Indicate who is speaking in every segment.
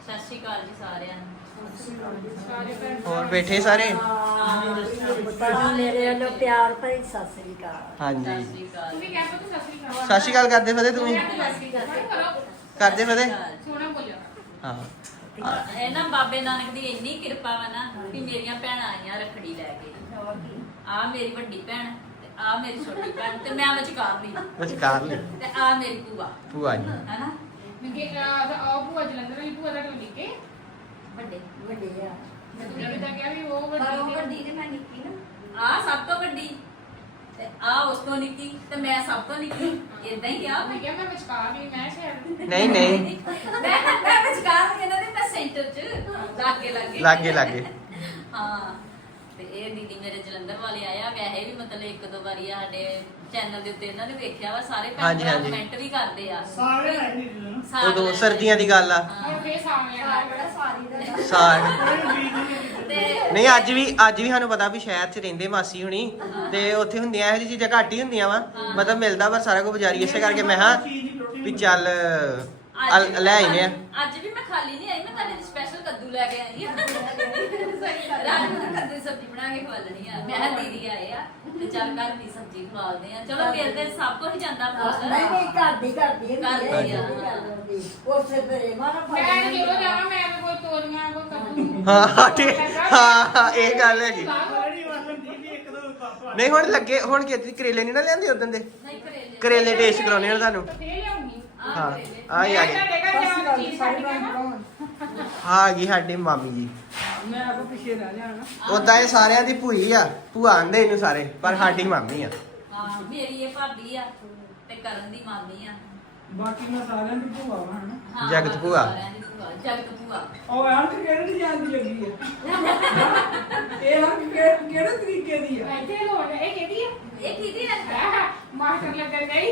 Speaker 1: ਸਤਿ ਸ਼੍ਰੀ ਅਕਾਲ ਜੀ ਸਾਰਿਆਂ ਨੂੰ।
Speaker 2: ਹੋਰ ਬੈਠੇ ਸਾਰੇ
Speaker 3: ਮੇਰੇ ਵੱਲੋਂ ਪਿਆਰ ਭਰੀ ਸਤਿ ਸ੍ਰੀ ਅਕਾਲ।
Speaker 2: ਹਾਂਜੀ
Speaker 1: ਸਤਿ ਸ਼੍ਰੀ ਅਕਾਲ।
Speaker 4: ਤੁਸੀਂ ਕਹਿ ਸਕਦੇ ਸਤਿ ਸ੍ਰੀ ਅਕਾਲ।
Speaker 2: ਸਤਿ ਸ਼੍ਰੀ ਅਕਾਲ ਕਰਦੇ ਫਤਿਹ ਤੂੰ ਵੀ ਕਰਦੇ ਫਤਿਹ
Speaker 4: ਸੋਹਣਾ ਬੋਲਿਆ।
Speaker 2: ਹਾਂ
Speaker 1: ਇਹ ਨਾ ਬਾਬੇ ਨਾਨਕ ਦੀ ਇੰਨੀ ਕਿਰਪਾ ਵਾ ਨਾ ਕਿ ਮੇਰੀਆਂ ਭੈਣਾਂ ਆਈਆਂ ਰੱਖੜੀ ਲੈ ਕੇ। ਆ ਮੇਰੀ ਵੱਡੀ ਭੈਣ ਤੇ ਆ ਮੇਰੀ ਛੋਟੀ ਭੈਣ ਤੇ ਮੈਂ ਵਿਚਕਾਰ ਲਈ
Speaker 2: ਵਿਚਕਾਰ ਲਈ
Speaker 1: ਤੇ ਆ ਮੇਰੀ ਭੂਆ
Speaker 2: ਭੂਆ ਜੀ
Speaker 1: ਹੈਨਾ
Speaker 4: ਮੈਂ ਆ ਭੂਆ ਜਲੰਧਰ ਵਾਲੀ ਭੂਆ ਦਾ ਨਿੱਕੇ
Speaker 1: ਵੱਡੇ
Speaker 3: ਵੱਡੇ ਆ
Speaker 4: ਮੈਂ ਵੀ ਤਾਂ ਕਿਹਾ ਵੀ ਉਹ
Speaker 1: ਪਰ ਉਹ
Speaker 4: ਵੱਡੀ
Speaker 1: ਵੱਡੀ ਤੇ ਮੈਂ ਨਿੱਕੀ ਨਾ ਆ ਸਭ ਤੋਂ ਵੱਡੀ ਤੇ ਆ ਉਸ ਤੋਂ ਨਿੱਕੀ ਤੇ ਮੈਂ ਸਭ ਤੋਂ ਨਿੱਕੀ ਇਦਾਂ ਹੀ ਆ
Speaker 4: ਮੈਂ ਕਿਹਾ ਮੈਂ ਵਿਚਕਾਰ ਗਈ ਮੈਂ ਸ਼ਾਇਦ
Speaker 2: ਨਹੀਂ ਨਹੀਂ
Speaker 1: ਮੈਂ ਵਿਚਕਾਰ ਨਹੀਂ ਇਹਨਾਂ ਦੇ ਮੈਂ ਸੈਂਟਰ 'ਚ ਲਾਗੇ
Speaker 2: ਲਾਗੇ
Speaker 1: ਹਾਂ ਤੇ ਇਹ ਦੀਦੀ ਮੇਰੇ ਜਲੰਧਰ ਵਾਲੇ ਆਇਆ ਵੈਸੇ ਵੀ ਮਤਲਬ ਇੱਕ ਦੋ ਵਾਰੀ ਸਾਡੇ ਚੈਨਲ ਦੇ ਉੱਤੇ ਇਹਨਾਂ ਨੇ ਵੇਖਿਆ ਵਾ ਸਾਰੇ
Speaker 2: ਹਾਂਜੀ,
Speaker 1: ਭੈਣ
Speaker 2: ਹਾਂਜੀ।
Speaker 1: ਕਮੈਂਟ ਵੀ ਕਰਦੇ ਆ
Speaker 5: ਸਾਰੇ ਲਾਈਕ ਨਹੀਂ ਦਿੰਦੇ ਨਾ
Speaker 1: ਸਾਗ
Speaker 2: ਉਦੋਂ
Speaker 1: ਲੈ
Speaker 2: ਸਰਦੀਆਂ ਦੀ ਗੱਲ ਆ
Speaker 4: ਹੁਣ ਫੇਰ ਸਾਹਮਣੇ ਆ
Speaker 3: ਬੜਾ ਸਾਰੀ ਦਾ
Speaker 2: ਸਾਗ
Speaker 5: ਕੋਈ ਬੀਜ ਨਹੀਂ
Speaker 1: ਤੇ
Speaker 2: ਨਹੀਂ ਅੱਜ ਵੀ ਸਾਨੂੰ ਪਤਾ ਵੀ ਸ਼ਹਿਰ 'ਚ ਰਹਿੰਦੇ ਮਾਸੀ ਹੁਣੀ ਤੇ ਉੱਥੇ ਹੁੰਦੀਆਂ ਇਹੋ ਜਿਹੀ ਚੀਜ਼ਾਂ ਘੱਟ ਹੀ ਹੁੰਦੀਆਂ ਵਾ ਮਤਲਬ ਮਿਲਦਾ ਪਰ ਸਾਰਾ ਕੁਝ ਬਾਜ਼ਾਰੀ ਇਸੇ ਕਰਕੇ ਮੈਂ ਹਾਂ ਵੀ ਚੱਲ ਲੈ ਆਈਨੇ ਆ
Speaker 1: ਅੱਜ ਵੀ ਮੈਂ ਖਾਲੀ ਨਹੀਂ ਆਈ ਮੈਂ ਤੁਹਾਡੇ ਲਈ ਸਪੈਸ਼ਲ ਕੱਦੂ ਲੈ ਕੇ ਆਈ ਆ ਰਾਤ ਨੂੰ ਕੱਦੂ ਦੀ ਸਬਜ਼ੀ ਬਣਾ ਕੇ ਖਵਾਲਣੀ ਆ ਮੈਂ ਕਿਹਾ ਦੀਦੀ ਆਏ ਆ ਤੇ ਚੱਲ ਘਰ ਦੀ ਸਬਜ਼ੀ ਖਵਾਲਦੇ ਆ ਚਲੋ ਮਿਲ ਤੇ ਸਭ ਕੁਝ ਜਾਂਦਾ
Speaker 3: ਨਹੀਂ ਨਹੀਂ ਕਰਦੀ
Speaker 1: ਕਰਦੀ ਆ।
Speaker 3: ਉਸੇ ਤੇਰੇ ਮਾਰਾ
Speaker 4: ਮੈਂ ਜਦੋਂ ਜਾਵਾਂ ਮੈਂ ਤਾਂ ਕੋਈ ਤੋਰੀਆਂ ਕੋਈ ਕੱਦੂ
Speaker 2: ਹਾਂ ਇਹ ਗੱਲ ਹੈਗੀ
Speaker 5: ਬੜੀ ਵਾਰ ਹੁੰਦੀ ਵੀ ਇੱਕ ਦੋ ਪਾਪਾ
Speaker 2: ਨਹੀਂ ਹੁਣ ਲੱਗੇ ਹੁਣ ਕਿਤੇ ਕਰੇਲੇ ਨਹੀਂ ਨਾ ਲਿਆਂਦੇ ਉਦੋਂ ਦੇ
Speaker 1: ਨਹੀਂ ਕਰੇਲੇ
Speaker 2: ਕਰੇਲੇ ਟੇਸਟ ਕਰਾਉਣੇ ਆ ਤੁਹਾਨੂੰ
Speaker 4: ਫੇਰ ਲਿਆਉਂਗੀ
Speaker 2: ਹਾਂ ਆ ਹੀ ਆ ਗਏ
Speaker 4: ਤੁਹਾਡੇ ਘਰ ਚੀਜ਼ ਛੱਡ ਕੇ ਨਾ
Speaker 2: ਆ ਗਈ ਸਾਡੀ ਮਾਮੀ ਜੀ
Speaker 3: ਮੈਂ ਆਪੋ ਪਿੱਛੇ ਰਹਿ ਜਾਣਾ
Speaker 2: ਉਦਾਂ ਇਹ ਸਾਰਿਆਂ ਦੀ ਭੂਈ ਆ ਭੂਆ ਆਂਦੇ ਇਹਨੂੰ ਸਾਰੇ ਪਰ ਸਾਡੀ ਮਾਮੀ ਆ
Speaker 1: ਹਾਂ ਮੇਰੀ ਇਹ ਭਾਬੀ ਆ ਤੇ ਕਰਨ ਦੀ ਮਾਮੀ ਆ
Speaker 6: ਬਾਕੀ ਮੈਂ ਸਾਰਿਆਂ ਦੀ ਭੂਆ ਵਾਂ ਹਨਾ
Speaker 1: ਹਾਂ,
Speaker 2: ਜਗਤ
Speaker 1: ਬਾਕੀ
Speaker 2: ਭੂਆ।
Speaker 1: ਸਾਰਿਆਂ ਦੀ ਭੂਆ ਜਗਤ ਭੂਆ
Speaker 6: ਉਹ ਆਂ ਤੇ ਕਿਹੜੇ ਡਿਜ਼ਾਈਨ ਦੀ ਲੱਗੀ ਹੈ ਇਹ ਆਂ ਕਿਹੜੇ ਤਰੀਕੇ ਦੀ ਆ
Speaker 4: ਇੱਥੇ ਲੋੜ ਇਹ ਕਿਹਦੀ ਆ
Speaker 1: ਇਹ ਕਿਹਦੀ ਆ
Speaker 4: ਮਾਸਟਰ ਲੱਗਣ ਗਈ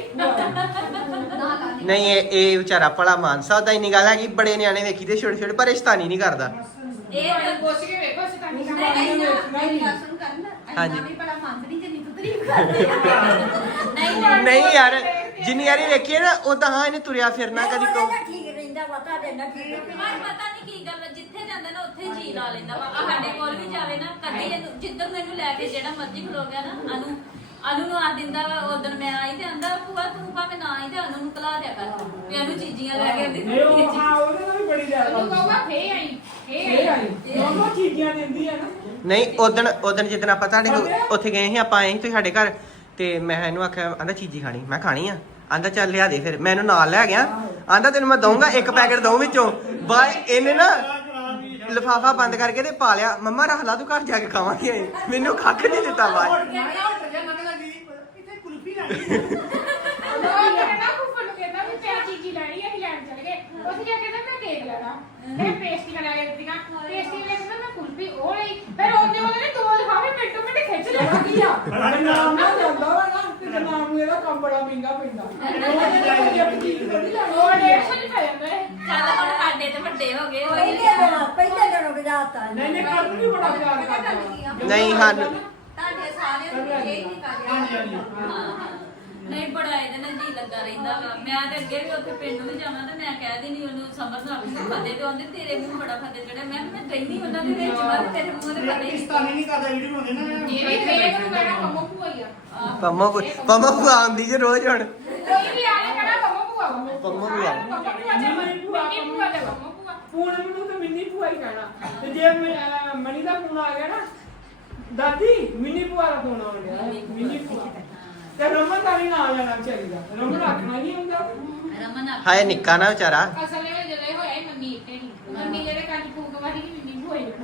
Speaker 2: ਨਹੀਂ ਇਹ ਵਿਚਾਰਾ ਭਲਾ ਮਾਨਸਾ ਉਹਦਾ ਇੰਨੀ ਗੱਲ ਹੈ ਕਿ ਬੜੇ ਨਿਆਣੇ ਵੇਖੀ ਤੇ ਛੋਟੇ ਛੋਟੇ ਪਰ ਰਿਸ਼ਤਾਨੀ ਨਹੀਂ ਕਰਦਾ
Speaker 1: ਇਹ
Speaker 4: ਇਹ ਪੁੱਛ ਕੇ ਵੇਖੋ ਸਿਤਾਨੀ
Speaker 1: ਨਹੀਂ,
Speaker 4: ਕਾ
Speaker 1: ਨਹੀਂ,
Speaker 3: ਮੇਰੀ ਗੱਲ ਸੁਣ ਕਰਨ
Speaker 2: ਹਾਂਜੀ।
Speaker 3: ਅਸੀਂ ਵੀ ਬੜਾ ਮੰਗਦੀ ਜਿੰਨੀ ਤੂੰ ਤਾਰੀਫ ਕਰਦੀ
Speaker 1: ਨਹੀਂ
Speaker 2: ਨਹੀਂ ਯਾਰ ਜਿੰਨੀ ਵਾਰੀ ਵੇਖੀਏ ਨਾ ਉਹ ਤਾਂ ਹਾਂ ਇਹਨੇ ਤੁਰਿਆ ਫਿਰਨਾ ਕਦੀ ਕੋ
Speaker 3: ਠੀਕ ਰਹਿੰਦਾ ਵਾ ਤੁਹਾਡੇ ਨਾਲ ਠੀਕ
Speaker 1: ਪਰ ਪਤਾ ਨਹੀਂ ਕੀ ਗੱਲ ਆ, ਜਿੱਥੇ ਜਾਂਦਾ ਨਾ ਉੱਥੇ ਜੀ ਲਾ ਲੈਂਦਾ ਵਾ ਆ ਸਾਡੇ ਕੋਲ ਵੀ ਜਾਵੇ ਨਾ ਕਦੀ ਇਹਨੂੰ ਜਿੱਧਰ ਮੈਨੂੰ ਲੈ ਕੇ ਜਿਹੜਾ ਮਰਜ਼ੀ ਖਲੋ ਗਿਆ ਨਾ ਅਨੂ ਨੂੰ ਆ ਦਿੰਦਾ ਵਾ ਉਦੋਂ ਮੈਂ ਆਈ ਤੇ ਆਂਦਾ ਭੂਆ ਤੂੰ ਭਾਵੇਂ ਨਾ ਆਈ ਤੇ ਅਨੂ ਨੂੰ ਕਲਾ ਦਿਆ ਕਰ ਵੀ ਅਨੂ ਚੀਜ਼ੀਆਂ ਲੈ ਕੇ ਆਉਂਦੀ
Speaker 6: ਇਹ ਉਹ ਹਾਂ ਉਹਦੇ ਨਾਲ ਵੀ ਬੜੀ ਜ਼ਿਆਦਾ
Speaker 4: ਤੂੰ ਕਹੂਗਾ ਫੇ ਆਈ
Speaker 6: ਇਹ ਆਈ ਦੋਨੋਂ ਚੀਜ਼ਾਂ ਦਿੰਦੀ ਆ ਨਾ
Speaker 2: ਨਹੀਂ ਉਦਣ ਜਿੱਦਣ ਆਪਾਂ ਤੁਹਾਡੇ ਉੱਥੇ ਗਏ ਸੀ ਆਪਾਂ ਆਏ ਸੀ ਤੁਸੀਂ ਸਾਡੇ ਘਰ ਤੇ ਮੈਂ ਇਹਨੂੰ ਆਖਿਆ ਆਂਦਾ ਚੀਜ਼ੀ ਖਾਣੀ ਮੈਂ ਖਾਣੀ ਆ ਆਂਦਾ ਚੱਲ ਲਿਆ ਦੇ ਫਿਰ ਮੈਂ ਇਹਨੂੰ ਨਾਲ ਲੈ ਗਿਆ ਆਂਦਾ ਤੈਨੂੰ ਮੈਂ ਦਊਂਗਾ ਇੱਕ ਪੈਕੇਟ ਦਊਂ ਵਿੱਚੋਂ ਬਾਏ ਇਹਨੇ ਨਾ ਲਿਫਾਫਾ ਬੰਦ ਕਰਕੇ ਤੇ ਪਾ ਲਿਆ ਮੰਮਾ ਰੱਖ ਲਾ ਤੂੰ ਘਰ ਜਾ ਕੇ ਖਾਵਾਂਗੇ ਮੈਨੂੰ ਕੱਖ ਨਹੀਂ ਦਿੱਤਾ ਬਾਏ
Speaker 5: ਇੱਥੇ ਕੁਲਫੀ ਲੈਣੀ
Speaker 4: ਉਹ ਕਹਿੰਦਾ ਫੁੱਫੜ ਨੂੰ ਕਹਿੰਦਾ ਵੀ ਪਿਆ ਚੀਜ਼ੀ ਲੈਣੀ ਹੈ ਲੈਣ ਚਲੇ ਗਏ ਉਸ ਜਾ ਕਹਿੰਦਾ ਮੈਂ ਕੇਕ ਲੈਣਾ ਮੈਂ ਪੇਸਟੀਆਂ ਲੈ ਕੇ ਦਿੱਤੀਆਂ ਪੇਸਟੀ ਲੈ ਕੇ ਮੈਂ ਕੁਲਫੀ ਉਹ ਲਈ ਫਿਰ ਉਹਨੇ ਨੇ ਦੋ ਲਿਫਾਫੇ ਮਿੰਟੋ ਮਿੰਟ ਖਿੱਚ ਲਿਆ ਕੀ ਆ
Speaker 6: ਬੜਾ ਨਾਮ ਨਾ ਜਾਂਦਾ ਵਾ ਨਾ ਤੇ ਨਾਮ ਨੂੰ ਇਹਦਾ ਕੰਮ ਬੜਾ ਮਹਿੰਗਾ ਪੈਂਦਾ ਉਹ ਇੱਕ ਚੀਜ਼ ਥੋੜੀ ਲੈਣੀ
Speaker 4: ਉਹ 150 ਪੈ ਜਾਂਦਾ ਹੈ
Speaker 1: ਚੱਲ ਹੁਣ ਸਾਡੇ ਤੇ ਵੱਡੇ ਹੋ ਗਏ
Speaker 3: ਪਹਿਲੇ ਦਿਨੋਂ ਗਜਾਤਾ
Speaker 6: ਨਹੀਂ ਨਹੀਂ ਕੱਲ ਵੀ ਬੜਾ ਪਿਆਰ ਕਰਦਾ
Speaker 2: ਨਹੀਂ ਸਾਨੂੰ
Speaker 1: ਤੁਹਾਡੇ ਸਾਰਿਆਂ ਨੂੰ ਇਹ ਨਹੀਂ ਕਰ ਨਹੀਂ ਬੜਾ ਇਹਦੇ ਨਾਲ ਜੀ ਲੱਗਾ ਰਹਿੰਦਾ ਵਾ ਮੈਂ ਤੇ ਅੱਗੇ ਵੀ ਉੱਥੇ ਪਿੰਡ ਨੂੰ ਜਾਵਾਂ ਤੇ ਮੈਂ ਕਹਿ ਦੇਣੀ ਉਹਨੂੰ ਸਮਝ ਨਾ ਆਵੇ ਫਤੇ ਤੇ ਉਹਦੇ ਤੇਰੇ ਮੂੰਹ ਬੜਾ ਫਤੇ ਜਿਹੜਾ ਮੈਂ ਕਹਿੰਦੀ ਉਹਨਾਂ ਦੇ ਵਿੱਚ ਵਾ ਤੇਰੇ ਮੂੰਹ ਦੇ ਫਤੇ
Speaker 5: ਪਾਕਿਸਤਾਨੀ ਨਹੀਂ ਕਰਦਾ ਵੀਡੀਓ ਬਣਾਉਂਦੇ ਨਾ
Speaker 4: ਇਹ ਵੀ ਮੇਰੇ ਨੂੰ ਕਹਿਣਾ ਕੰਮੋ ਭੂਆ ਆ
Speaker 2: ਪੰਮਾ ਭੂਆ ਆਉਂਦੀ ਜੇ ਰੋਜ਼ ਹੁਣ
Speaker 4: ਕੋਈ ਵੀ ਆਲੇ ਕਹਿਣਾ ਕੰਮੋ ਭੂਆ
Speaker 2: ਪੰਮਾ ਭੂਆ
Speaker 4: ਮਿੰਨੀ ਭੂਆ ਦਾ ਕੰਮੋ ਭੂਆ
Speaker 6: ਫੋਨ ਮੈਨੂੰ ਤੇ ਮਿੰਨੀ ਭੂਆ ਹੀ ਕਹਿਣਾ ਤੇ ਜੇ ਮਣੀ ਦਾ ਫੋਨ ਆ ਗਿਆ ਨਾ ਦਾਦੀ ਮਿੰਨੀ ਭੂਆ ਦਾ ਫੋਨ ਆ ਗਿਆ ਮਿੰਨੀ ਭੂਆ ਤੇ ਰਮਨ ਦਾ ਵੀ ਨਾਂ ਲੈਣਾ ਚਾਹੀਦਾ ਰਮਨ ਆਖਣਾ ਨਹੀਂ ਹੁੰਦਾ
Speaker 1: ਰਮਨ ਆ
Speaker 2: ਹਾਏ ਨਿੱਕਾ ਨਾ ਵਿਚਾਰਾ
Speaker 4: ਅਸਲ ਵਿੱਚ ਜਦੋਂ ਹੋਇਆ ਮੰਨੀ ਇੱਥੇ ਨਹੀਂ ਮੰਨੀ ਜਿਹੜੇ ਕੰਨ ਫੂਕ ਵਾਲੀ ਮਿੰਨੀ ਭੂਆ ਹੀ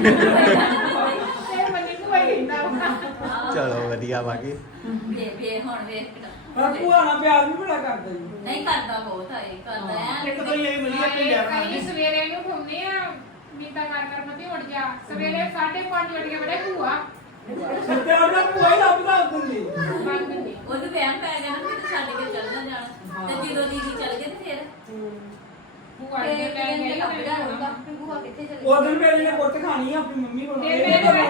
Speaker 4: ਤੇ ਮੰਨੀ ਭੂਆ ਹੀ ਕਹਿੰਦਾ
Speaker 2: ਚਲੋ ਵਧੀਆ ਵਾਗੇ
Speaker 1: ਵੇ ਹੁਣ ਵੇਖ
Speaker 6: ਪਰ ਭੂਆ ਨਾਲ ਪਿਆਰ ਵੀ ਬੜਾ ਕਰਦਾ ਜੀ
Speaker 1: ਨਹੀਂ ਕਰਦਾ ਬਹੁਤ ਆਏ ਕਰਦਾ ਐ
Speaker 5: ਇੱਕ ਤਾਂ ਇਹ ਮਿਲੀ ਆਪਣੇ ਲਿਆ
Speaker 4: ਕਈ ਸਵੇਰੇ ਨੂੰ ਹੁੰਦੇ ਆ ਮੀਤਾ ਕਰ ਮਤੇ ਉੱਡ ਜਾ ਸਵੇਰੇ 5:30 ਵਜੇ ਬੜੇ ਭੂਆ
Speaker 6: ਤੇ ਉਹਦਾ ਭੂਆ ਹੀ ਲੱਭਦਾ ਹੁੰਦੀ
Speaker 4: ਬੰਦ ਹੁੰਦੀ
Speaker 1: ਉਹਨੂੰ ਵਹਿਮ ਪੈ ਗਿਆ ਨਾ ਕਿ ਛੱਡ ਕੇ ਚੱਲ ਨਾ ਜਾਣਾ ਤੇ ਜਦੋਂ ਦੀਦੀ ਚੱਲ ਗਏ ਤੇ ਫਿਰ
Speaker 4: ਭੂਆ ਦੇ ਲੈ ਗਏ
Speaker 6: ਉਹ ਦਿਨ ਮੇਰੇ ਨੇ ਪੁੱਤ ਖਾਣੀ ਆ ਆਪਣੀ ਮੰਮੀ ਕੋਲ
Speaker 4: ਤੇ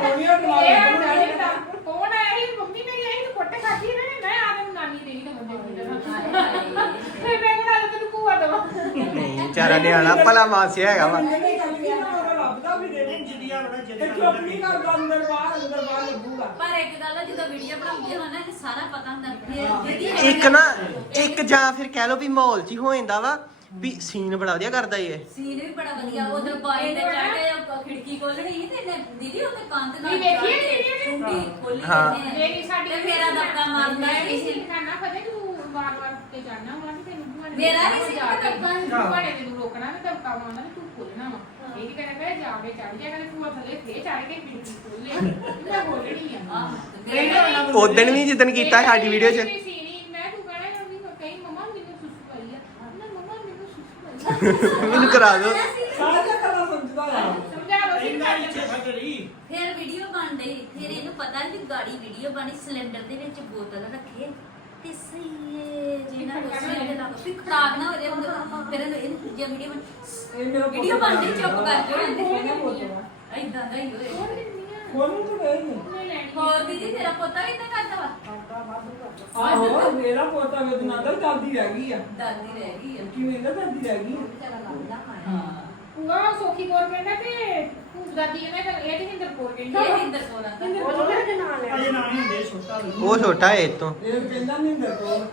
Speaker 4: ਕੌਣ ਆਇਆ ਸੀ ਮੰਮੀ ਮੇਰੀ ਆਈ ਤੂੰ ਕੁੱਟ ਖਾਧੀ ਇਹਨਾਂ ਨੇ ਮੈਂ ਆ ਮੈਨੂੰ ਨਾਨੀ ਦੇਈ ਤਾਂ ਬੰਦੇ ਫਿਰ ਮੈਂ ਕਿਹਾ ਤੈਨੂੰ ਭੂਆ ਦਵਾ
Speaker 2: ਨਹੀਂ ਵਿਚਾਰਾ ਨਿਆਣਾ ਭਲਾ ਮਾਸਿਆ ਹੈਗਾ ਵਾ
Speaker 6: ਲੱਭਦਾ ਵੀ ਦੇ
Speaker 5: ਜਿੱਦਿਆ ਬੜਾ
Speaker 6: ਤੇ
Speaker 5: ਜਿੱਦਿਆ
Speaker 6: ਚੁੱਪ ਨਹੀਂ ਕਰਦਾ ਅੰਦਰ ਬਾਹਰ ਲੱਗੂਗਾ
Speaker 1: ਪਰ ਇੱਕ ਗੱਲ ਆ ਜਦੋਂ ਵੀਡੀਓ ਬਣਾਉਂਦੇ ਹੋ ਨਾ ਇਹ ਸਾਰਾ ਪਤਾ ਹੁੰਦਾ ਫਿਰ ਦੀਦੀ
Speaker 2: ਇੱਕ ਨਾ ਇੱਕ ਜਾਂ ਫਿਰ ਕਹਿ ਲਓ ਵੀ ਮਾਹੌਲ 'ਚ ਹੀ ਹੋ ਜਾਂਦਾ ਵਾ ਵੀ ਸੀਨ ਬੜਾ ਵਧੀਆ ਕਰਦਾ ਈ ਇਹ
Speaker 1: ਸੀਨ ਵੀ ਬੜਾ ਵਧੀਆ ਉਧਰ ਬਾਈ ਦੇ ਚੜ ਕੇ ਖਿੜਕੀ ਖੋਲਣੀ ਸੀ ਤੇ ਇਹਨੇ ਦੀਦੀ ਉੱਤੇ ਕੰਧ ਨਾਲ
Speaker 4: ਨਹੀਂ ਵੇਖੀ
Speaker 1: ਚੜ੍ਹ ਕੇ
Speaker 4: ਦੀਦੀ ਨੇ?
Speaker 1: ਟੁੰਡੀ ਖੋਲੀ
Speaker 2: ਹਾਂ।
Speaker 1: ਇਹਨੇ।
Speaker 4: ਮੇਰੀ ਸਾਡੀ
Speaker 1: ਤੇ ਮੇਰਾ ਦਬਕਾ ਮਾਰਦਾ
Speaker 4: ਮੈਂ ਵੀ
Speaker 1: ਸੀ।
Speaker 4: ਸਿੱਖਣਾ ਫਤਿਹ ਤੂੰ ਵਾਰ-ਵਾਰ ਤੇ ਜਾਣਾ ਹੋਣਾ ਕਿ ਤੈਨੂੰ ਭੂਆ ਨੇ
Speaker 1: ਮੇਰਾ ਵੀ ਸੀ
Speaker 4: ਜਾ ਕੇ
Speaker 1: ਦਬਕਾ।
Speaker 4: ਭੂਆ ਨੇ ਤੈਨੂੰ ਰੋਕਣਾ ਤੇ ਦਬਕਾ ਮਾਰਨਾ ਤੇ ਤੂੰ ਖੋਲਣਾ ਵਾ ਇਹ ਕੀ ਕਰਿਆ ਕਰ ਜਾ ਕੇ ਚੜ ਜਾ ਕਰ ਭੂਆ ਥੱਲੇ ਫੇਰ ਚੜ ਕੇ ਖਿੜਕੀ ਖੋਲੇ ਮੈਂ ਬੋਲਣੀ ਆ
Speaker 1: ਆਹ, ਤੇ ਮੇਰਾ ਵੀ-
Speaker 2: ਉਦਣ ਵੀ ਜਿੱਦਣ ਕੀਤਾ ਸਾਡੀ ਵੀਡੀਓ 'ਚ
Speaker 4: ਮੈਂ ਤੂੰ ਕਹਿਣਾ ਮੰਮੀ ਕਹੀ ਮਮਾ ਮੈਨੂੰ ਸੁਸੂ ਆਈ ਆ ਨਾ ਮਮਾ ਮੈਨੂੰ ਸੁਸੂ ਆਈ
Speaker 2: ਮੈਨੂੰ ਕਰਾ ਦਿਓ
Speaker 6: ਸਾਰਾ ਚੱਕਰ ਸਮਝਦਾ ਆ
Speaker 4: ਸਮਝਾ ਲੋ ਸੀ
Speaker 5: ਇੰਨਾ ਹੀ ਇੱਥੇ ਫਟਰੀ
Speaker 1: ਫਿਰ ਵੀਡੀਓ ਬਣ ਗਈ ਫਿਰ ਇਹਨੂੰ ਪਤਾ ਵੀ ਗਾੜੀ ਵੀਡੀਓ ਬਣੀ ਸਿਲੰਡਰ ਦੇ ਵਿੱਚ ਬੋਤਲ ਰੱਖੇ ਤੇ ਸਹੀ ਹੈ ਜਿਹੜਾ ਰੋਸੇ ਦੇ ਨਾਲ ਫਿਰ ਖਰਾਬ ਨਾ ਹੋ ਜਾਏ ਉਹਨੂੰ ਫਿਰ ਇਹਨੂੰ ਜੇ ਵੀਡੀਓ ਬਣ ਗਈ ਚੁੱਪ ਕਰ ਜਾਓ ਇਦਾਂ ਦਾ ਹੀ ਹੋਏ
Speaker 6: ਕੋਲ ਤੋਂ ਗਏ ਨੇ
Speaker 4: ਉਹਨੇ ਲੈਣੀ
Speaker 1: ਹੋਰ ਦੀਦੀ ਤੇਰਾ ਪੋਤਾ ਵੀ ਤਾਂ ਕਰਦਾ ਵਾ
Speaker 6: ਆਹੋ ਮੇਰਾ ਪੋਤਾ ਵੇ ਦਿਨਾਂ ਦਾ ਦਾਦੀ ਰਹਿ ਗਈ ਆ
Speaker 1: ਦਾਦੀ ਰਹਿ ਗਈ ਆ
Speaker 6: ਕਿਵੇਂ ਦਾ ਦਾਦੀ ਰਹਿ ਗਈ ਹਾਂ
Speaker 4: ਪੂਆ ਸੋਖੀ ਕੋਰ ਕਹਿੰਦਾ ਤੇ ਦਾਦੀ ਕਹਿੰਦਾ ਇਹ ਤੇ ਹਿੰਦਰ ਕੋਰ ਕਹਿੰਦਾ
Speaker 1: ਇਹ ਹਿੰਦਰ ਕੋਲ ਆਂਦਾ
Speaker 5: ਅਜੇ ਨਾ ਹੀ ਹੁੰਦੇ ਛੋਟਾ ਵੀ
Speaker 2: ਉਹ ਛੋਟਾ ਹੈ ਇਹ ਤੋਂ
Speaker 6: ਇਹ ਕਹਿੰਦਾ ਨਿੰਦਰ ਕੋਲ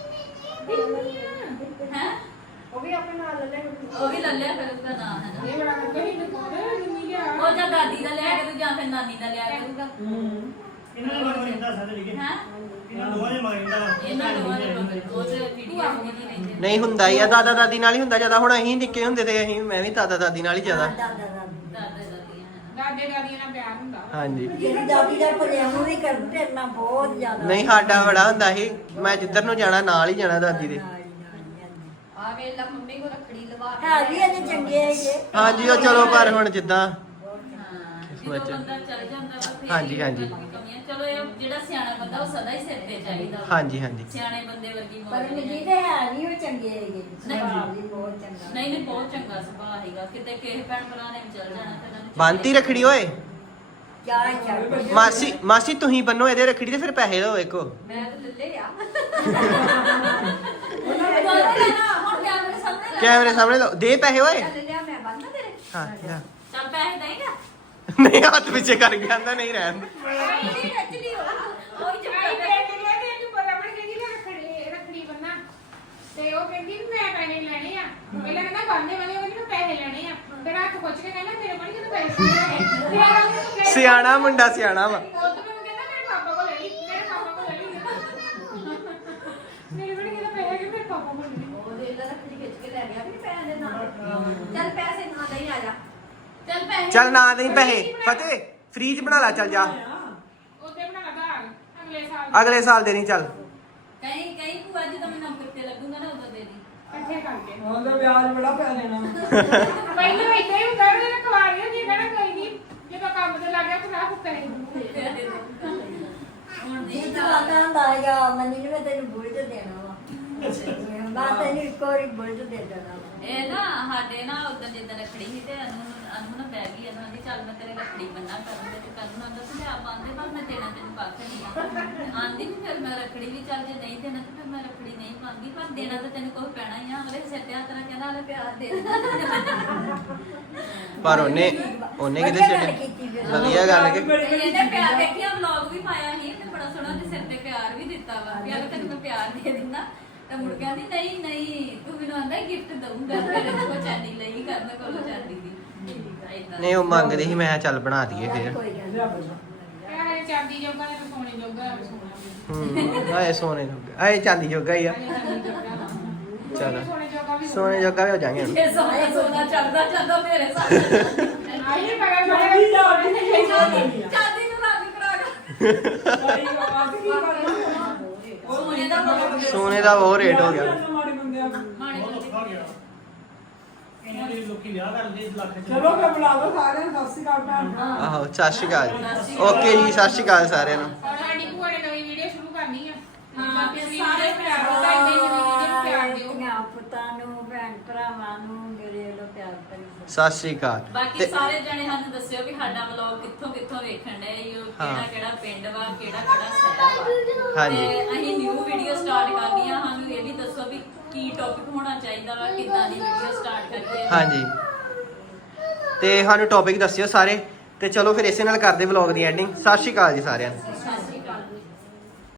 Speaker 1: ਹੈ
Speaker 3: ਉਹ ਵੀ ਆਪਣੇ ਨਾਲ ਲੈ
Speaker 1: ਉਹ ਵੀ ਲੱਲਿਆ ਫਿਰ ਉਹਦਾ ਨਾਮ ਹੈ ਨਾ
Speaker 4: ਇਹ ਬੜਾ ਕਹਿੰਦਾ ਹਿੰਦਰ ਕੋਰ ਜਿੰਨੀ ਲਿਆ
Speaker 1: ਉਹ ਜਾਂ ਦਾਦੀ ਦਾ ਲਿਆ ਕੇ ਜਾਂ ਫਿਰ ਨਾਨੀ ਦਾ ਲਿਆ ਕਰੂਗਾ
Speaker 6: ਹੂੰ
Speaker 5: ਇਹਨਾਂ ਨੇ ਮਗਰ ਇੰਦਾ ਸਾਡੇ ਲਿਖੇ
Speaker 1: ਹੈ
Speaker 5: ਇਹਨਾਂ ਦੋਵਾਂ ਦੇ ਮਗਰ ਇੰਦਾ
Speaker 1: ਇਹਨਾਂ ਦੋਵਾਂ ਦੇ ਮਗਰ ਉਹ ਤੇ ਵੀਡੀਓ ਨਹੀਂ ਰਹਿੰਦੇ
Speaker 2: ਨਹੀਂ ਹੁੰਦਾ ਹੀ ਆ ਦਾਦਾ ਦਾਦੀ ਨਾਲ ਹੀ ਹੁੰਦਾ ਜਿਆਦਾ ਹੁਣ ਅਸੀਂ ਨਿੱਕੇ ਹੁੰਦੇ ਤੇ ਅਸੀਂ ਮੈਂ ਵੀ ਦਾਦਾ ਦਾਦੀ ਨਾਲ ਹੀ ਜ਼ਿਆਦਾ
Speaker 1: ਦਾਦਾ ਦਾਦੀਆਂ ਹੈ
Speaker 4: ਦਾਦੇ ਦਾਦੀਆਂ ਨਾਲ ਪਿਆਰ ਹੁੰਦਾ
Speaker 2: ਹਾਂਜੀ
Speaker 3: ਜਿਹੜੀ ਦਾਦੀ ਦਾ ਪ੍ਰੇਮ ਵੀ ਕਰਦੇ ਤੇਰੇ ਨਾਲ ਬਹੁਤ ਜ਼ਿਆਦਾ
Speaker 2: ਨਹੀਂ ਸਾਡਾ ਬੜਾ ਹੁੰਦਾ ਸੀ ਮੈਂ ਜਿੱਧਰ ਨੂੰ ਜਾਣਾ ਨਾਲ ਹੀ ਜਾਣਾ ਦਾਦੀ ਦੇ
Speaker 3: ਆ ਵੇਲਾ ਮੰਮੀ ਕੋ ਰੱਖੜੀ ਲਵਾ ਹੈ ਵੀ ਅਜੇ ਚੰਗੇ ਹੈਗੇ
Speaker 2: ਹਾਂਜੀ ਉਹ ਚਲੋ ਪਰ ਹੁਣ ਜਿੱਦਾਂ
Speaker 1: ਜਦੋਂ ਬੰਦਾ ਚੱਲ ਜਾਂਦਾ ਵਾ ਫਿਰ
Speaker 2: ਹਾਂਜੀ, ਹਾਂਜੀ।
Speaker 1: ਕਮੀਆਂ ਚਲੋ ਇਹ ਜਿਹੜਾ ਸਿਆਣਾ ਬੰਦਾ ਉਹ ਸਦਾ ਹੀ ਸਿਰ ਤੇ ਚਾਹੀਦਾ ਵਾ।
Speaker 2: ਹਾਂਜੀ ਹਾਂਜੀ
Speaker 1: ਸਿਆਣੇ ਬੰਦੇ ਵਰਗੀ
Speaker 3: ਪਰ
Speaker 1: ਮੌਜ ਨਹੀਂ।
Speaker 3: ਮਜੀ ਤੇ ਹੈ ਨਹੀਂ ਉਹ ਚੰਗੇ ਹੈਗੇ ਸੁਭਾਅ ਵੀ ਬਹੁਤ ਚੰਗਾ
Speaker 1: ਨਹੀਂ ਨਹੀਂ ਬਹੁਤ ਚੰਗਾ ਸੁਭਾਅ ਹੈਗਾ ਕਿਤੇ ਕਿਸੇ ਭੈਣ ਭਰਾ ਨੇ ਵੀ ਚੱਲ ਜਾਣਾ ਤੇ ਇਹਨਾਂ ਨੂੰ
Speaker 2: ਬੰਤੀ ਰਖੜੀ ਓਏ
Speaker 3: ਕਿਆ ਚੱਲ
Speaker 2: ਮਾਸੀ ਤੁਸੀਂ ਬੰਨੋ ਇਹਦੇ ਰਖੜੀ ਤੇ ਫਿਰ ਪੈਸੇ ਲਓ ਇੱਕੋ
Speaker 3: ਮੈਂ ਤਾਂ ਲੱਲੇ ਆ
Speaker 1: ਹੁਣ ਕੈਮਰੇ ਸਾਹਮਣੇ ਲੈ।
Speaker 2: ਕੈਮਰੇ ਸਾਹਮਣੇ ਲਓ ਦੇ ਪੈਸੇ ਓਏ
Speaker 3: ਲੈ ਲਿਆ ਮੈਂ ਬੰਦਾ ਤੇਰੇ
Speaker 2: ਹਾਂ ਲਿਆ।
Speaker 1: ਚੱਲ ਪੈਸੇ ਦੇਗਾ
Speaker 2: ਨਹੀਂ ਹੱਥ ਪਿੱਛੇ ਕਰ ਗਿਆ ਆਂਦਾ ਨਹੀਂ ਰਹਿਣ ਦੇ।
Speaker 1: ਨਹੀਂ ਐਕਚੁਅਲੀ ਉਹ ਵੀ
Speaker 4: ਆਈ
Speaker 1: ਚੁੱਪ
Speaker 4: ਦੇਖ ਲਿਆ ਤੇ ਇਹਨੂੰ ਬਰਾਬਰ ਕਹਿੰਦੀ ਨਾ ਰੱਖੜੀ ਬੰਨਾ ਤੇ ਉਹ ਕਹਿੰਦੀ ਵੀ ਮੈਂ ਪੈਸੇ ਲੈਣੇ ਆ ਪਹਿਲਾਂ ਕਹਿੰਦਾ ਬੰਦੇ ਵਾਲੇ ਉਹ ਕਹਿੰਦੀ ਮੈਂ ਪੈਸੇ ਲੈਣੇ ਆ ਫਿਰ ਹੱਥ ਪੁੱਛ ਕੇ ਕਹਿੰਦਾ ਮੇਰੇ ਕੋਲ ਕਿਹਨੂੰ ਪੈਸੇ ਲੈਣੇ ਫਿਰ ਆਉਂਦੀ ਤੂੰ ਕਹਿ
Speaker 2: ਸਿਆਣਾ ਮੁੰਡਾ ਸਿਆਣਾ ਵਾ
Speaker 4: ਉਹ ਤਾਂ ਮੈਨੂੰ ਕਹਿੰਦਾ ਮੇਰੇ ਪਾਪਾ ਕੋਲ ਲੈ ਲਈ ਮੇਰੇ ਪਾਪਾ ਕੋਲ ਲੈ ਲਈ ਮੇਰੇ ਕੋਲ ਕਹਿੰਦਾ ਪੈਸੇ ਕਿ ਮੇਰੇ ਪਾਪਾ ਕੋਲ ਲੈ ਲਈ
Speaker 3: ਉਹਦੇ ਦਾ ਰੱਖੜੀ ਖਿੱਚ ਕੇ ਲੈ ਗਿਆ ਵੀ ਪੈਸੇ ਦੇ ਨਾਲ ਚੱਲ ਪੈਸੇ ਨਾ ਨਹੀਂ ਆ ਜਾ
Speaker 1: ਚੱਲ ਪੈਸੇ
Speaker 2: ਚੱਲ ਨਾ ਦੇਈ ਪੈਸੇ ਫਤਿਹ ਫ੍ਰੀਜ ਬਣਾ ਲੈ ਚੱਲ ਜਾ
Speaker 4: ਉੱਤੇ ਬਣਾ ਲਗਾ ਅਗਲੇ ਸਾਲ
Speaker 2: ਅਗਲੇ ਸਾਲ ਦੇਣੀ ਚੱਲ
Speaker 1: ਕਈ ਭੂਆ ਜਦੋਂ ਮੈਂ ਨੌਕਰੀ ਤੇ ਲੱਗੂਗਾ ਨਾ ਉਦੋਂ ਦੇ ਦੀ
Speaker 4: ਇਕੱਠੇ ਕਰਕੇ
Speaker 6: ਉਹਦਾ ਵਿਆਜ ਬੜਾ ਪੈ ਦੇਣਾ
Speaker 4: ਪਹਿਲਾਂ ਇਦਾਂ ਹੀ ਹੁੰਦਾ ਵੀ ਇਹਨਾਂ ਕਵਾਰੀਆਂ ਜੀ ਕਹਿਣਾ ਕੋਈ ਨਹੀਂ ਜਦੋਂ ਕੰਮ ਤੇ ਲੱਗ ਗਿਆ ਖਰਾਬ ਪੈਸੇ
Speaker 1: ਹੁਣ ਨਹੀਂ
Speaker 3: ਇਹ ਤਾਂ ਆਂਦਾ ਹੁੰਦਾ ਹੈਗਾ ਮੰਨੀ ਨੂੰ ਮੈਂ ਤੈਨੂੰ ਬੁਲਟ ਦੇਣਾ ਵਾ ਬਾਤ ਤੈਨੂੰ ਇੱਕ ਵਾਰੀ ਬੁਲਟ ਦੇ ਦੇਣਾ ਵਾ
Speaker 1: ਇਹ ਨਾ ਸਾਡੇ ਨਾ ਉਦੋਂ ਜਿੱਦਾਂ ਰੱਖੜੀ ਸੀ ਤੇ ਅਨੂ ਨਾ ਬਹਿ ਗਈ ਇਹਨਾਂ ਦੀ ਚੱਲ ਮੈਂ ਤੇਰੇ ਰੱਖੜੀ ਬੰਨਾ ਕਰੂੰਗੇ ਤੇ ਕੱਲ ਨੂੰ ਆਂਦਾ ਸੀ ਆਪ ਆਂਦੇ ਪਰ ਮੈਂ ਦੇਣਾ ਤੈਨੂੰ ਕੱਖ ਨਹੀਂ ਆਂਦੀ ਵੀ ਫਿਰ ਮੈਂ ਰੱਖੜੀ ਵੀ ਚੱਲ ਜੇ ਨਹੀਂ ਦੇਣਾ ਤੇ ਫਿਰ ਮੈਂ ਰੱਖੜੀ ਨਹੀਂ ਪਾਉਂਦੀ ਪਰ ਦੇਣਾ ਤਾਂ ਤੈਨੂੰ ਕੋਈ ਪੈਣਾ ਹੀ ਆ ਅਗਲੇ ਸਿਰ ਤੇ ਹੱਥ ਨਾਲ ਕਹਿੰਦਾ ਹਲੇ ਪਿਆਰ ਦੇ
Speaker 2: ਪਰ ਉਹਨੇ ਕਿਤੇ ਛੱਡਿਆ ਵਧੀਆ ਗੱਲ ਕਿ
Speaker 1: ਤੇ ਇਹਨੇ ਪਿਆਰ ਦੇਖਿਆ ਵਲੌਗ ਵੀ ਪਾਇਆ ਸੀ ਤੇ ਬੜਾ ਸੋਹਣਾ ਉਹਦੇ ਸਿਰ ਤੇ ਪਿਆਰ ਵੀ ਦਿੱਤਾ ਵਾ ਵੀ ਅਗਰ ਤੈਨੂੰ ਮੈਂ ਪਿਆਰ ਦੇ ਦਿੰਦਾ ਤਾਂ ਮੁੜ ਕੇ ਆਂਦੀ ਨਹੀਂ ਨਹੀਂ ਤੂੰ ਮੈਨੂੰ ਆਂਦਾ ਗਿਫਟ ਦਊਂਗਾ ਤੇਰੇ ਕੋਲ ਚਾਂਦੀ ਲਈ ਕਰਨ ਕੋਲ ਚਾਂਦੀ ਦੀ ਏਦਾਂ।
Speaker 2: ਨਹੀਂ ਉਹ ਮੰਗਦੇ ਸੀ ਮੈਂ ਕਿਹਾ ਚੱਲ ਬਣਾ ਦਈਏ ਫਿਰ
Speaker 3: ਕੋਈ ਗੱਲ
Speaker 6: ਲਿਆ ਬੰਦਾ
Speaker 4: ਇਹ ਚਾਂਦੀ ਜੋਗਾ ਤੇ ਸੋਨੇ ਜੋਗਾ ਸੋਨਾ
Speaker 2: ਆਏ ਸੋਨੇ ਜੋਗਾ ਆਏ ਚਾਂਦੀ ਜੋਗਾ ਹੀ ਆ ਚਲੋ
Speaker 4: ਸੋਨੇ ਜੋਗਾ ਵੀ
Speaker 2: ਸੋਨੇ ਜੋਗਾ ਵੀ ਹੋ ਜਾਾਂਗੇ ਹੁਣ
Speaker 1: ਇਹ ਸੋਨਾ ਸੋਨਾ ਚੱਲਦਾ ਜਾਂਦਾ ਮੇਰੇ ਸਾਹਮਣੇ
Speaker 4: ਆਈ ਪਗਾ
Speaker 6: ਚਾਂਦੀ ਜਾਂਦੀ
Speaker 1: ਚਾਂਦੀ ਨੂੰ ਰੰਗ ਕਰਾ ਕੇ
Speaker 6: ਸਾਰੀ ਆਵਾਜ਼ ਕੀ ਕਰਨਾ
Speaker 1: ਸੋਨੇ ਦਾ ਬੜਾ
Speaker 2: ਸੋਨੇ ਦਾ ਬਹੁਤ ਰੇਟ ਹੋ ਗਿਆ
Speaker 6: ਮਾੜੇ ਬੰਦਿਆਂ ਨੂੰ।
Speaker 1: ਮਾਣੇ
Speaker 5: ਬਹੁਤ ਔਖਾ ਹੋ ਗਿਆ ਇਹਨਾਂ ਦੇ ਲੋਕੀ ਵਿਆਹ ਕਰਦੇ ਲੱਖ ਚ
Speaker 6: ਚਲੋ ਮੈਂ ਬੁਲਾ ਦੋ ਸਾਰਿਆਂ ਨੂੰ ਸਤਿ ਸ਼੍ਰੀ ਅਕਾਲ ਭੈਣ ਭਰਾ
Speaker 2: ਆਹੋ ਸਤਿ ਸ਼੍ਰੀ ਅਕਾਲ ਜੀ ਓਕੇ ਜੀ ਸਤਿ ਸ਼੍ਰੀ ਅਕਾਲ ਸਾਰਿਆਂ ਨੂੰ
Speaker 4: ਔਰ ਸਾਡੀ ਭੂਆ ਨੇ ਨਵੀਂ ਵੀਡੀਓ ਸ਼ੁਰੂ ਕਰਨੀ ਆ
Speaker 1: ਹਾਂ,
Speaker 4: ਤੇ
Speaker 1: ਤੇ
Speaker 4: ਸਾਰੇ ਪਿਆਰ ਦਿੱਤਾ ਇੰਨੇ ਵੀਡੀਓ ਪਿਆਰ ਦਿਓ
Speaker 3: ਧੀਆਂ ਪੁੱਤਾਂ ਨੂੰ ਭੈਣ ਭਰਾਵਾਂ ਨੂੰ ਮੇਰੇ ਵੱਲੋਂ ਪਿਆਰ ਕਰੀ
Speaker 2: ਸਤਿ ਸ਼੍ਰੀ ਅਕਾਲ
Speaker 1: ਬਾਕੀ
Speaker 2: ਤੇ
Speaker 1: ਸਾਰੇ ਜਣੇ ਸਾਨੂੰ ਦੱਸਿਓ ਵੀ ਸਾਡਾ ਵਲੌਗ ਕਿੱਥੋਂ ਕਿੱਥੋਂ ਵੇਖਣ ਡਏ ਈ ਓ, ਕਿਹੜਾ
Speaker 2: ਹਾਂ।
Speaker 1: ਕਿਹੜਾ ਪਿੰਡ ਵਾ, ਕਿਹੜਾ ਕਿਹੜਾ ਸ਼ਹਿਰ ਵਾ।
Speaker 2: ਹਾਂਜੀ।
Speaker 1: ਤੇ ਅਸੀਂ ਨਿਊ ਵੀਡੀਓ ਸਟਾਰਟ ਕਰਨੀ ਆ, ਸਾਨੂੰ ਇਹ ਵੀ ਦੱਸੋ ਵੀ ਕੀ ਟੌਪਿਕ ਹੋਣਾ ਚਾਹੀਦਾ ਵਾ, ਕਿੱਦਾਂ ਦੀ ਵੀਡੀਓ ਸਟਾਰਟ ਕਰੀਏ।
Speaker 2: ਹਾਂਜੀ ਤੇ ਸਾਨੂੰ ਟੌਪਿਕ ਦੱਸਿਓ ਸਾਰੇ ਤੇ ਚਲੋ ਫਿਰ ਇਸੇ ਨਾਲ ਕਰਦੇ ਵਲੌਗ ਦੀ ਐਂਡਿੰਗ। ਸਤਿ ਸ਼੍ਰੀ ਅਕਾਲ ਜੀ ਸਾਰਿਆਂ ਨੂੰ।
Speaker 1: ਸਤਿ